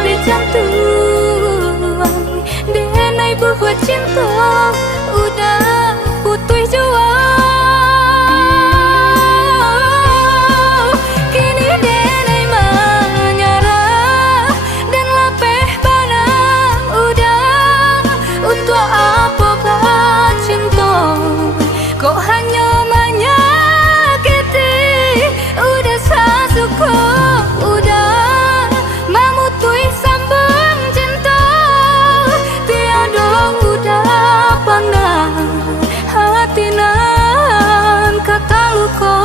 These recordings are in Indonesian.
tali jantung denai buat cinta udah putus jua. Kini denai menyerah dan lapeh banam udah. Untuk apa cinta kok hanya menyakiti. Udah sasuka udah memutui sambung cinta. Tiada udah pandang hati nan kata luka.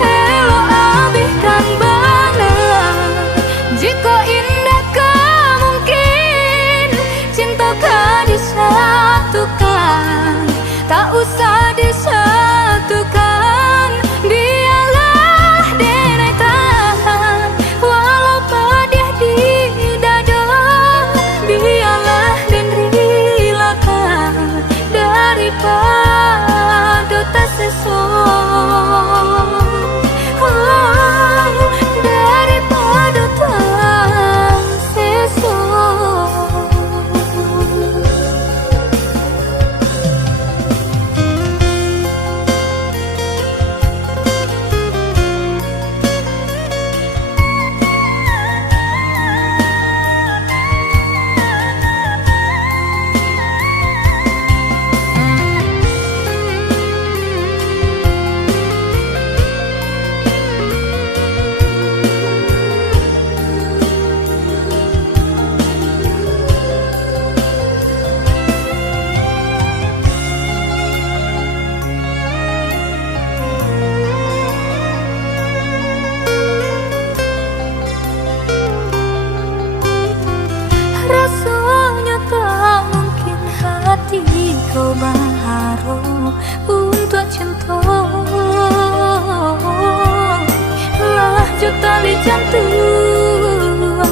Elo abihkan banang jika indah mungkin cinta kan disatukan. Tak usah disatukan, biarlah denai tahan walau pedih di dada. Biarlah den relakan daripada tak sesok. Daripada tak sesok. Rasanya tak mungkin hati kau baharu untuk cinta. Lah tali jantung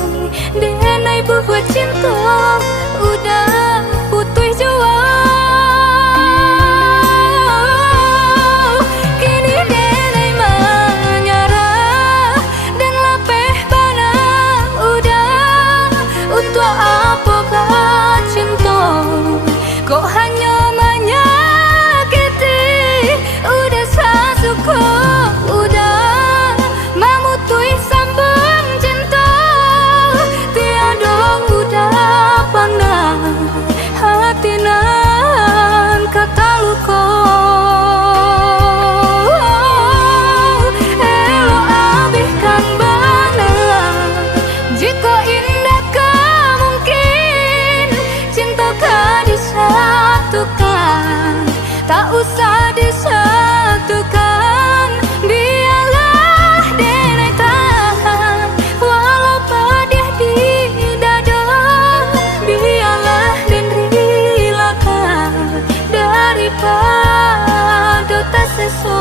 denai buat cinta udah putus jua. Kini denai menyerah dan lapeh banam udah. Untuk apa cinta kok hanya menyakiti. Udah sasuka udah memutui sambung cinta. Tiada udah pandang hati nan kata luka. Elo abihkan banang jika indah mungkin cinta kan disatukan. Tak usah disatukan, biarlah denai tahan walau pedih di dada. Biarlah den relakan daripada tak sesok.